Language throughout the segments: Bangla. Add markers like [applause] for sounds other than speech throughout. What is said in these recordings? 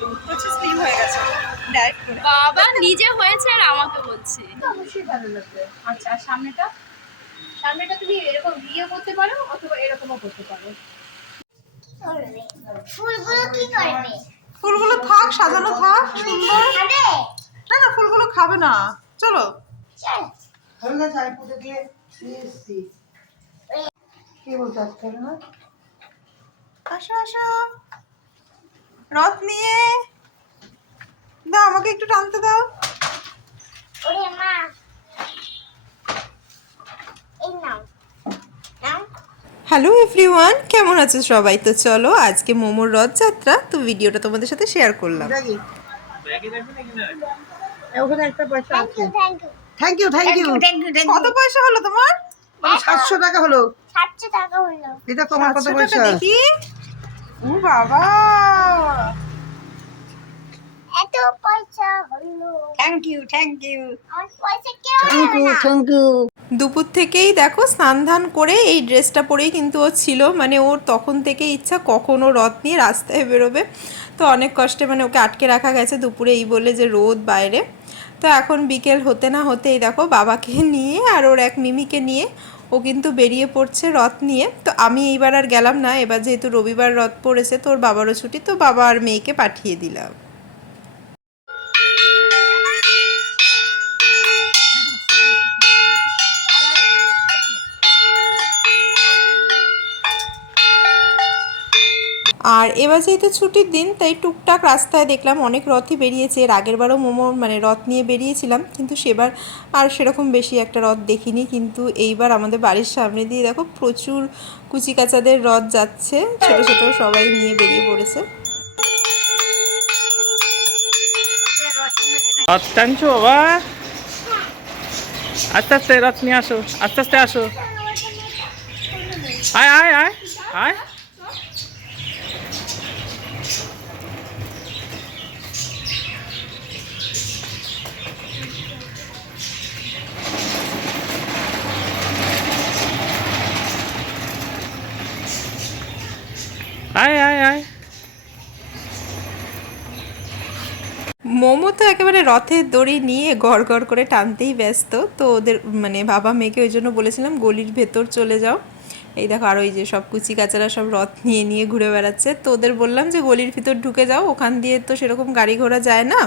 কিন্তু প্রচুর স্লিম হয়ে গেছে। ডায়েট করে। বাবা নিজে হয়েছে আর আমাকে বলছে। অবশ্যই ভালো লাগবে। আচ্ছা আর সামনেটা? সামনেটা তুমি এরকম বিয়ে করতে পারো অথবা এরকমও করতে পারো। ফুলগুলো কি করবে? ফুলগুলো থাক সাজানো থাক সুন্দর। খাবে? না না ফুলগুলো খাবে না। চলো। চল। হালকা চায় পুজো দিয়ে দিয়ে এসছি। কি বলতে না আসো আসো। রথ নিয়ে। দাও আমাকে একটু টানতে দাও। ওরে মা। এই নাও। নাও। হ্যালো এভরিওয়ান কেমন আছো সবাই? তো চলো আজকে মোমোর রথযাত্রা। তো ভিডিওটা তোমাদের সাথে শেয়ার করলাম। থ্যাংক ইউ থ্যাংক ইউ কত পয়সা হলো তোমার? সাতশো টাকা হলো। সাতশো টাকা হলো। এটা তোমার কত পয়সা? দেখি। ও বাবা! এত পয়সা হলো। থ্যাংক ইউ থ্যাংক ইউ আমার পয়সা কেউ থ্যাংক ইউ থ্যাংক ইউ দুপুর থেকেই দেখো স্নান ধান করে এই ড্রেসটা পরেই কিন্তু ও ছিল। মানে ওর তখন থেকে ইচ্ছা কখনো রথ নিয়ে রাস্তায় বেরোবে। তো অনেক কষ্টে মানে ওকে আটকে রাখা গেছে দুপুরে এই বলে যে রোদ বাইরে। তো এখন বিকেল হতে না হতেই দেখো বাবাকে নিয়ে আর ওর এক মিমিকে নিয়ে ও কিন্তু বেরিয়ে পড়ছে রথ নিয়ে। তো আমি এইবার আর গেলাম না, এবার যেহেতু রবিবার রথ পড়েছে, তোর বাবারও ছুটি, তো বাবা আর মেয়েকে পাঠিয়ে দিলাম। আর এবার যেহেতু ছুটির দিন, তাই টুকটাক রাস্তায় দেখলাম অনেক রথই বেরিয়েছে। এর আগের বারও মোমো মানে রথ নিয়ে বেরিয়েছিলাম, কিন্তু সেবার আর সেরকম বেশি একটা রথ দেখিনি। কিন্তু এইবার আমাদের বাড়ির সামনে দিয়ে দেখো প্রচুর কুচি কাচাদের রথ যাচ্ছে, ছোটো ছোটো সবাই নিয়ে বেরিয়ে পড়েছে। রথ টানছো বাবা? আস্তে আস্তে রথ নিয়ে আসো, আস্তে আস্তে আসো। আয় আয় আয় আয় আয় আয় মোমো তো একেবারে রথের দড়ি নিয়ে গড় গড় করে টানতেই ব্যস্ত। তো ওদের মানে বাবা মেয়েকে ওই জন্য বলেছিলাম, গলির ভেতর চলে যাও। এই দেখো আর ওই যে সব কুচি কাচারা সব রথ নিয়ে নিয়ে ঘুরে বেড়াচ্ছে। তো ওদের বললাম যে, গলির ভিতর ঢুকে যাও, ওখান দিয়ে তো সেরকম গাড়ি ঘোড়া যায় না।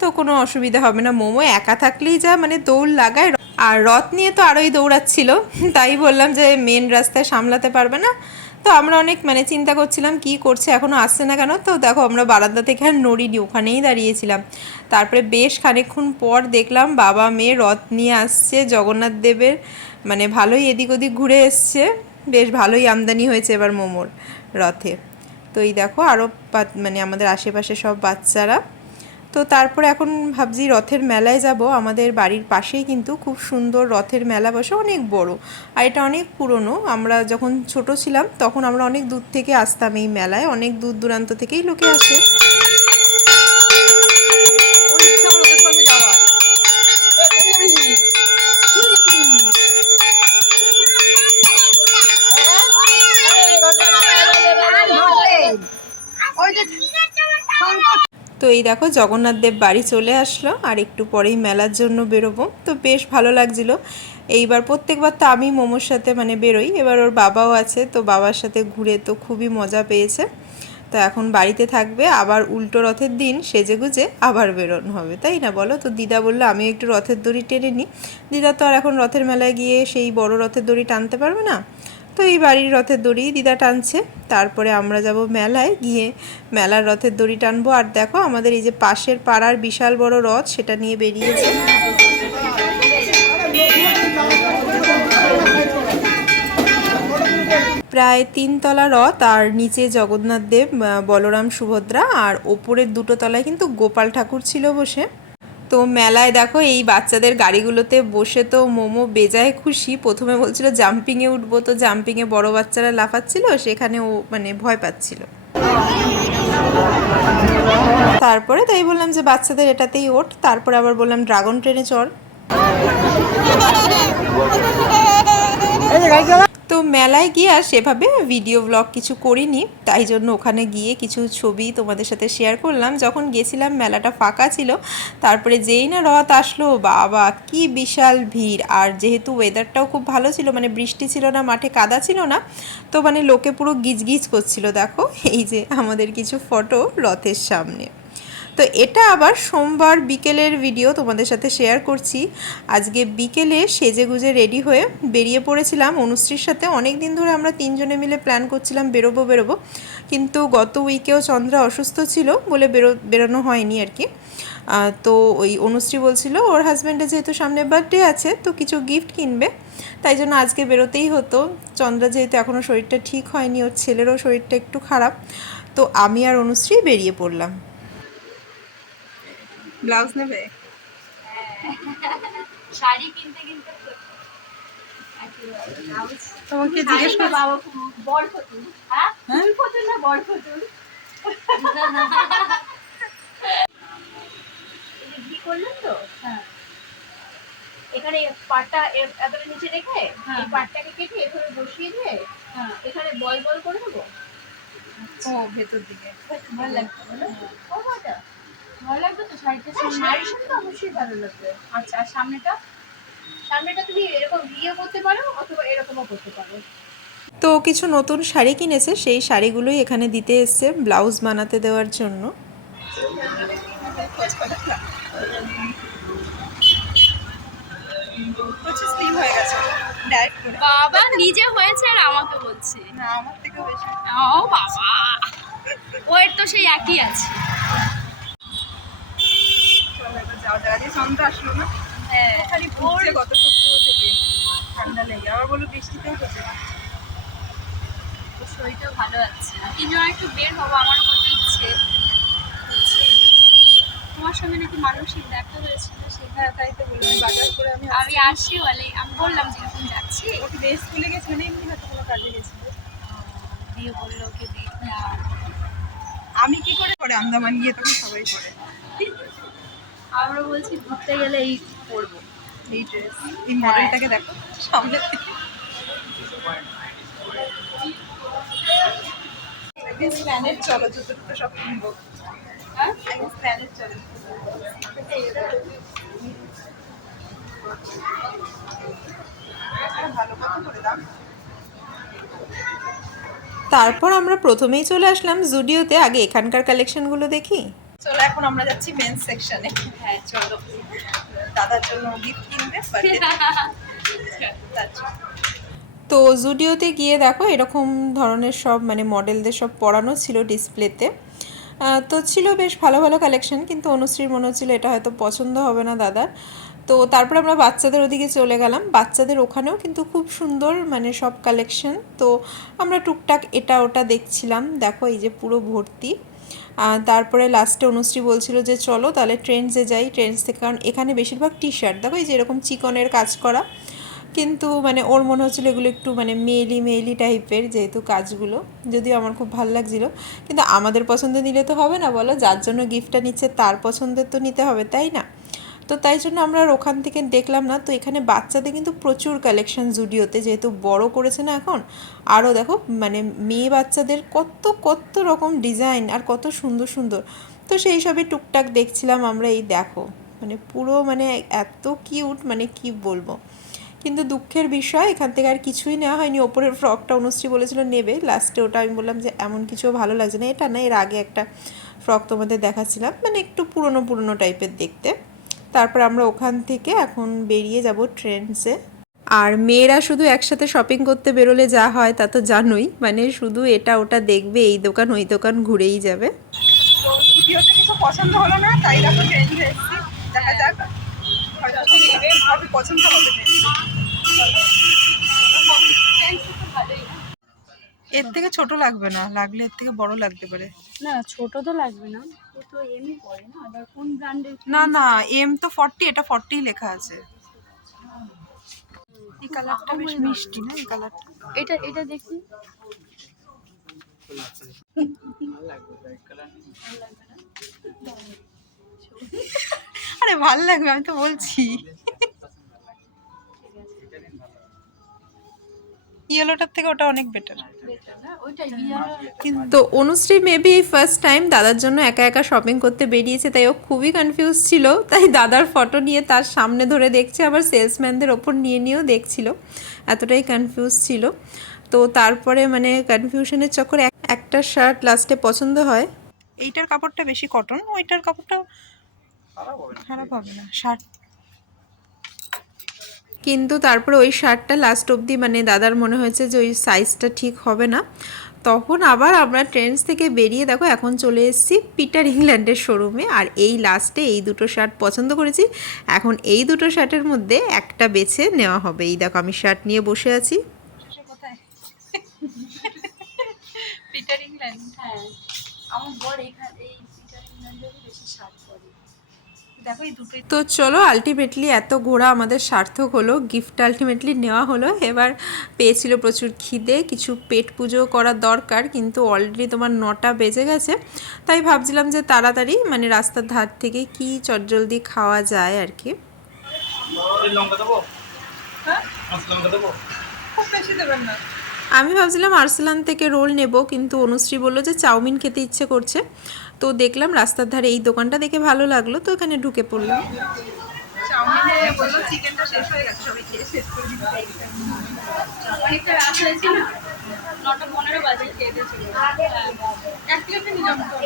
তো কোনো অসুবিধা হবে না। মোমো একা থাকলেই যা মানে দৌড় লাগায়। আর রথ নিয়ে তো আরোই দৌড়াচ্ছিল। তাই বললাম যে, মেন রাস্তায় সামলাতে পারবে না। তো আমরা অনেক মানে চিন্তা করছিলাম কি করছে, এখনও আসছে না কেন? তো দেখো আমরা বারান্দা থেকে আর নড়িনি ওখানেই দাঁড়িয়েছিলাম। তারপরে বেশ খানিকক্ষণ পর দেখলাম বাবা, মেয়ে রথ নিয়ে আসছে, জগন্নাথ দেবের মানে ভালোই এদিক ওদিক ঘুরে এসছে, বেশ ভালোই আমদানি হয়েছে এবার মোমোর রথে। তো এই দেখো আরও মানে আমাদের আশেপাশে সব বাচ্চারা তো তারপর এখন ভাবছি রথের মেলায় যাব। আমাদের বাড়ির পাশেই কিন্তু খুব সুন্দর রথের মেলা বসে, অনেক বড়। আর এটা অনেক পুরনো। আমরা যখন ছোট ছিলাম, তখন আমরা অনেক দূর থেকে আসতাম এই মেলায়। অনেক দূর দূরান্ত থেকেই লোকে আসে। তো এই দেখো জগন্নাথ দেব বাড়ি চলে আসলো, আর একটু পরেই মেলার জন্য বেরোবো। তো বেশ ভালো লাগছিল। এইবার প্রত্যেকবার তো আমি মোমোর সাথে মানে বেরোই, এবার ওর বাবাও আছে, তো বাবার সাথে ঘুরে তো খুবই মজা পেয়েছে। তো এখন বাড়িতে থাকবে, আবার উল্টো রথের দিন সেজে গুজে আবার বেরোনো হবে, তাই না বলো? তো দিদা বলল আমি একটু রথের দড়ি টেনে নিই। দিদা তো আর এখন রথের মেলায় গিয়ে সেই বড় রথের দড়ি টানতে পারবে না। তো এই বাড়ির রথের দড়ি দিদা টানছে। তারপরে আমরা যাব মেলায়। গিয়ে মেলার রথের দড়ি টানবো। আর দেখো, আমাদের এই যে পাশের পাড়ার বিশাল বড় রথ, সেটা নিয়ে বেরিয়েছে। প্রায় তিনতলা রথ, আর নিচে জগন্নাথ দেব বলরাম সুভদ্রা, আর ওপরের দুটো তলায় কিন্তু গোপাল ঠাকুর ছিল বসে। তো মেলায় দেখো এই বাচ্চাদের গাড়িগুলোতে বসে তো মোমো বেজায় খুশি। প্রথমে বলছিল, জাম্পিংয়ে উঠবো। তো জাম্পিংয়ে বড় বাচ্চারা লাফাচ্ছিল, সেখানে ও মানে ভয় পাচ্ছিল। তারপরে তাই বললাম যে, বাচ্চাদের এটাতেই ওঠ। তারপরে আবার বললাম, ড্রাগন ট্রেনে চড়। তো মেলায় গিয়ে আর সেভাবে ভিডিও ব্লগ কিছু করিনি, তাই জন্য ওখানে গিয়ে কিছু ছবি তোমাদের সাথে শেয়ার করলাম। যখন গেছিলাম, মেলাটা ফাঁকা ছিল, তারপরে যেই না রথ আসলো, বাবা কি বিশাল ভিড়। আর যেহেতু ওয়েদারটাও খুব ভালো ছিল মানে বৃষ্টি ছিল না, মাঠে কাদা ছিল না, তো মানে লোকে পুরো গিজগিজ করছিল, দেখো। এই যে আমাদের কিছু ফটো রথের সামনে। তো এটা আবার সোমবার বিকেলের ভিডিও তোমাদের সাথে শেয়ার করছি। আজকে বিকেলে সেজে গুজে রেডি হয়ে বেরিয়ে পড়েছিলাম অনুশ্রীর সাথে। অনেক দিন ধরে আমরা তিনজনে মিলে প্ল্যান করছিলাম বেরোবো বেরোবো। কিন্তু গত উইকেও চন্দ্রা অসুস্থ ছিল বলে বেরো বেরোনো হয়নি আর কি। তো ওই অনুশ্রী বলছিল, ওর হাজব্যান্ডের যেহেতু সামনে বার্থডে আছে, তো কিছু গিফট কিনবে। তাই জন্য আজকে বেরোতেই হতো। চন্দ্রা যেহেতু এখনও শরীরটা ঠিক হয়নি, ওর ছেলেরও শরীরটা একটু খারাপ। তো আমি আর অনুশ্রী বেরিয়ে পড়লাম। ব্লাউজ নেবে? শাড়ি কিনতে কিনতে তোমাকে জিজ্ঞেস বাবা বড় ফতুন হ্যাঁ? ফতুন না বড় ফতুন ঘি করলেন তো? হ্যাঁ। এখানে পাটটা এ- এতটা নিচে রেখে এই পাটটাকে কেটে বসিয়ে দিয়ে এখানে বল বল করে দেবো। ও ভেতর দিকে। ভালো লাগবে বলো। ও ভালো লাগবে তো শাড়িটা? শাড়ির সাথে অবশ্যই ভালো লাগবে। আচ্ছা আর সামনেটা? সামনেটা তুমি এরকম বিয়ে করতে পারো অথবা এরকমও করতে পারো। তো কিছু নতুন শাড়ি কিনেছে সেই শাড়িগুলোই এখানে দিতে এসছে ব্লাউজ বানাতে দেওয়ার জন্য। বাবা নিজে হয়েছে আর আমাকে বলছে। ও বাবা ওর তো সেই একই আছে। হ্যাঁ। ওর গত সপ্তাহ থেকে। ঠান্ডা লেগে আবার বলো বৃষ্টিতেও হচ্ছে ওর শরীরটা ভালো আছে। তিনজন একটু বের হব আমারও কত ইচ্ছে। তোমার সঙ্গে নাকি মানসিক দেখা হয়েছিল সেটা হ্যাঁ তাই তো বললাম। বাজার করে আমি আমি আসি বলে। আমি বললাম যে এরকম যাচ্ছি। ওকে বেশ স্কুলে গেছি মানে এমনি হয়তো কোনো কাজে গেছিল। দিয়ে বলল ওকে আর আমি কি করে করে আন্দামান গিয়ে তখন সবাই করে? আমরা বলছি ঘুরতে গেলে এই পরবো এই ড্রেস এই মডেলটাকে দেখো সামনে সব কিনবো। হ্যাঁ? প্ল্যানেট চলো ভালো কত করে দাম তারপর আমরা প্রথমেই চলে আসলাম জুডিওতে। আগে এখানকার কালেকশনগুলো দেখি। চলো এখন আমরা যাচ্ছি মেন্স সেকশনে হ্যাঁ চলো। দাদার জন্য গিফট কিনবে [laughs] তো জুডিওতে গিয়ে দেখো এরকম ধরনের সব মানে মডেলদের সব পড়ানো ছিল ডিসপ্লেতে। তো ছিল বেশ ভালো ভালো কালেকশন কিন্তু অনুশ্রীর মনে হচ্ছিল এটা হয়তো পছন্দ হবে না দাদার। তো তারপর আমরা বাচ্চাদের ওদিকে চলে গেলাম। বাচ্চাদের ওখানেও কিন্তু খুব সুন্দর মানে সব কালেকশন তো আমরা টুকটাক এটা ওটা দেখছিলাম। দেখো এই যে পুরো ভর্তি। তারপরে লাস্টে অনুশ্রী বলছিল যে, চলো তাহলে ট্রেন্ডসে যাই ট্রেন্ডস থেকে, কারণ এখানে বেশিরভাগ টি শার্ট দেখো এই যে এরকম চিকনের কাজ করা। কিন্তু মানে ওর মনে হচ্ছিল এগুলো একটু মানে মেলি মেলি টাইপের যেহেতু কাজগুলো, যদিও আমার খুব ভালো লাগছিল। কিন্তু আমাদের পছন্দ নিলে তো হবে না, বলো? যার জন্য গিফটটা নিচ্ছে, তার পছন্দের তো নিতে হবে, তাই না? তো তাই জন্য আমরা আর ওখান থেকে দেখলাম না। তো এখানে বাচ্চাদের কিন্তু প্রচুর কালেকশন জুডিওতে যেহেতু বড় করেছে না এখন। আরও দেখো মানে মেয়ে বাচ্চাদের কত কত রকম ডিজাইন আর কত সুন্দর সুন্দর। তো সেই সবই টুকটাক দেখছিলাম আমরা, এই দেখো। মানে পুরো মানে এত কিউট মানে কি বলব। কিন্তু দুঃখের বিষয়, এখান থেকে আর কিছুই নেওয়া হয়নি। ওপরের ফ্রকটা অনুশ্রী বলেছিল নেবে। লাস্টে ওটা আমি বললাম যে এমন কিছু ভালো লাগছে না। এটা না, এর আগে একটা ফ্রক তোমাদের দেখাচ্ছিলাম। মানে একটু পুরনো পুরনো টাইপের দেখতে। তারপর আমরা ওখান থেকে এখন বেরিয়ে যাব ট্রেন্ডসে আর মেয়েরা শুধু একসাথে শপিং করতে বেরোলে যা হয় তা তো জানোই। মানে শুধু এটা ওটা দেখবে এই দোকান ওই দোকান ঘুরেই যাবে। কিছু পছন্দ হলো না তাই দেখো ট্রেন্ডসে এসেছি। দেখা যাক। হয়তো নেবে হবে পছন্দ হবে এর থেকে ছোট লাগবে না লাগলে এর থেকে বড় লাগতে পারে। না ছোট তো লাগবে না। তো এমনি পড়ে না? আবার কোন ব্র্যান্ডের না না এম তো ফর্টি এটা ফর্টি লেখা আছে। এই কালারটা বেশ মিষ্টি না এই কালারটা এটা এটা দেখি। [laughs] আরে ভালো লাগবে আমি তো বলছি। [laughs] ইয়েলোটার থেকে ওটা অনেক বেটার বেটার না ওইটাই বিয়ার তো অনুশ্রী মেবি এই ফার্স্ট টাইম দাদার জন্য একা একা শপিং করতে বেরিয়েছে, তাই ও খুবই কনফিউজ ছিল। তাই দাদার ফটো নিয়ে তার সামনে ধরে দেখছে, আবার সেলসম্যানদের ওপর নিয়ে নিয়েও দেখছিল। এতটাই কনফিউজ ছিল। তো তারপরে মানে কনফিউশনের চক্করে একটা শার্ট লাস্টে পছন্দ হয়। এইটার কাপড়টা বেশি কটন ওইটার কাপড়টা খারাপ হবে না। শার্ট কিন্তু তারপরে ওই শার্টটা লাস্ট অবধি মানে দাদার মনে হয়েছে যে ওই সাইজটা ঠিক হবে না। তখন আবার আমরা ট্রেন্ডস থেকে বেরিয়ে দেখো, এখন চলে এসেছি পিটার ইংল্যান্ডের শোরুমে আর এই লাস্টে এই দুটো শার্ট পছন্দ করেছি। এখন এই দুটো শার্টের মধ্যে একটা বেছে নেওয়া হবে। এই দেখো, আমি শার্ট নিয়ে বসে আছি। পিটার ইংল্যান্ড হ্যাঁ। আমার বর এখানে এই পিটার ইংল্যান্ডেরই বেশি শার্ট। তো চলো আলটিমেটলি এত ঘোরা আমাদের সার্থক হলো গিফট আলটিমেটলি নেওয়া হলো। এবার পেয়েছিল প্রচুর খিদে কিছু পেট পুজো করা দরকার কিন্তু অলরেডি তোমার নটা বেজে গেছে। তাই ভাবছিলাম যে তাড়াতাড়ি মানে রাস্তার ধার থেকে কি চটজলদি খাওয়া যায় আর কি। লঙ্কা দেবো? লঙ্কা দেবো? খুব বেশি দেবেন না। আমি ভাবছিলাম আর্সেলান থেকে রোল নেব, কিন্তু অনুশ্রী বলল যে চাউমিন খেতে ইচ্ছে করছে। তো দেখলাম রাস্তার ধারে এই দোকানটা দেখে ভালো লাগল, তো এখানে ঢুকে পড়লাম। চিকেনটা শেষ হয়ে গেছে, সবাই খেয়ে শেষ করে নটা পনেরো বাজে, খেয়ে দিয়ে চলে গেছে। হ্যাঁ। এক প্লেটে নিলাম তো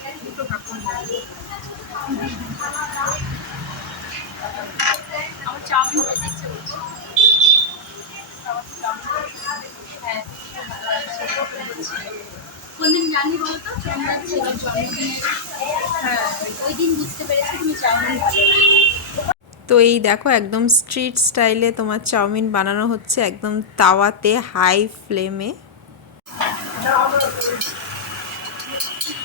হ্যাঁ দুটো ভাগ করে নিলাম। আমার চাউমিন খেতে ইচ্ছে করছে আমার চাউমিন হ্যাঁ কোনদিন জানি বলতো সোমবার ছিল জন্মদিনে হ্যাঁ ওই দিন বুঝতে পেরেছি তুমি চাউমিন ভালো তো এই দেখো একদম স্ট্রিট স্টাইলে তোমার চাউমিন বানানো হচ্ছে একদম তাওয়াতে হাই ফ্লেমে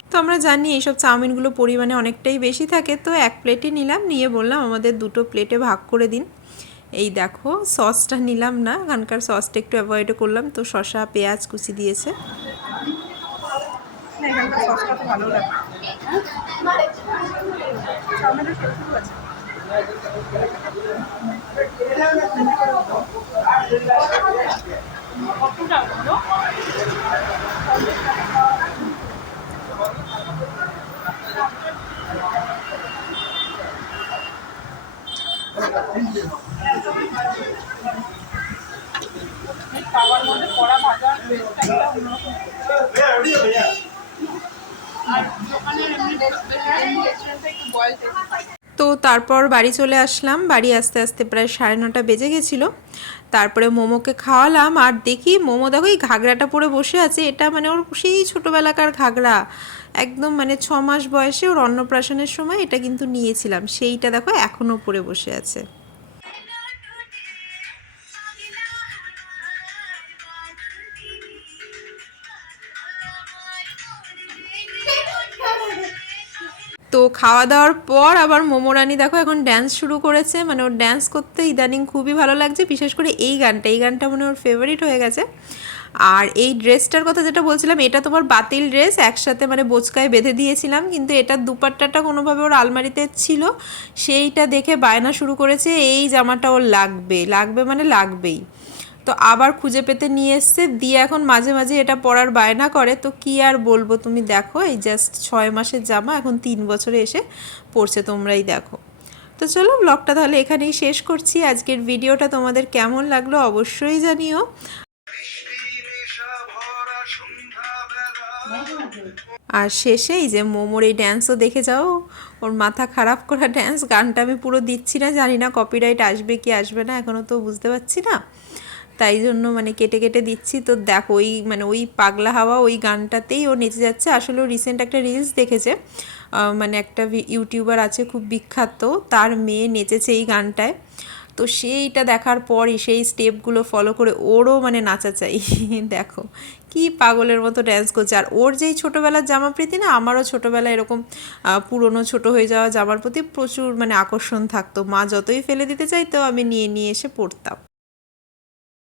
তো আমরা জানি এইসব চাউমিনগুলো পরিমাণে অনেকটাই বেশি থাকে, তো এক প্লেটই নিলাম, নিয়ে বললাম আমাদের দুটো প্লেটে ভাগ করে দিন। এই দেখো সসটা নিলাম না, এখানকার সসটা একটু অ্যাভয়েড করলাম, তো শসা, পেঁয়াজ কুচি দিয়েছে। ভালো লাগে। খাবার মধ্যে পড়া ভাজা আর দোকানের এমনি একটু বয়েল তো তারপর বাড়ি চলে আসলাম। বাড়ি আস্তে আস্তে প্রায় সাড়ে নটা বেজে গেছিল। তারপরে মোমোকে খাওয়ালাম আর দেখি মোমো দেখো এই ঘাগড়াটা পরে বসে আছে। এটা মানে ওর সেই ছোটোবেলাকার ঘাগড়া একদম মানে ছ মাস বয়সে ওর অন্নপ্রাশনের সময় এটা কিন্তু নিয়েছিলাম। সেইটা দেখো এখনও পরে বসে আছে। তো খাওয়া দাওয়ার পর আবার মোমোরানি দেখো এখন ড্যান্স শুরু করেছে। মানে ওর ড্যান্স করতে ইদানিং খুবই ভালো লাগছে, বিশেষ করে এই গানটা। এই গানটা মানে ওর ফেভারিট হয়ে গেছে। আর এই ড্রেসটার কথা যেটা বলছিলাম, এটা তোমার বাতিল ড্রেস একসাথে মানে বোচকায় বেঁধে দিয়েছিলাম। কিন্তু এটার দুপাট্টাটা কোনোভাবে ওর আলমারিতে ছিল, সেইটা দেখে বায়না শুরু করেছে, এই জামাটা ওর লাগবে। লাগবে মানে লাগবেই। তো আবার খুঁজে পেতে নিয়ে এসছে। দিয়ে এখন মাঝে মাঝে এটা পরার বায়না করে। তো কি আর বলব তুমি দেখো, এই জাস্ট ছয় মাসের জামা, এখন তিন বছরে এসে পড়ছে, তোমরাই দেখো। তো চলো ব্লগটা তাহলে এখানেই শেষ করছি। আজকের ভিডিওটা তোমাদের কেমন লাগল অবশ্যই জানিও। আর শেষে এই যে মোমোর এই ড্যান্সও দেখে যাও। ওর মাথা খারাপ করা ড্যান্স গানটা আমি পুরো দিচ্ছি না, জানি না কপিরাইট আসবে কি আসবে না এখনও তো বুঝতে পারছি না। তাই জন্য মানে কেটে কেটে দিচ্ছি। তো দেখো, ওই মানে ওই পাগলা হাওয়া ওই গানটাতেই ও নেচে যাচ্ছে। আসলে রিসেন্ট একটা রিলস দেখেছে। মানে একটা ইউটিউবার আছে খুব বিখ্যাত, তার মেয়ে নেচেছে এই গানটায়। তো সেইটা দেখার পরই সেই স্টেপগুলো ফলো করে ওরও মানে নাচা চাই [laughs] দেখো, কি পাগলের মতো ড্যান্স করছে। আর ওর যেই ছোটোবেলার জামা প্রীতি না, আমারও ছোটোবেলা এরকম পুরনো ছোট হয়ে যাওয়া জামার প্রতি প্রচুর মানে আকর্ষণ থাকতো। মা যতই ফেলে দিতে চাইতো, আমি নিয়ে নিয়ে এসে পড়তাম।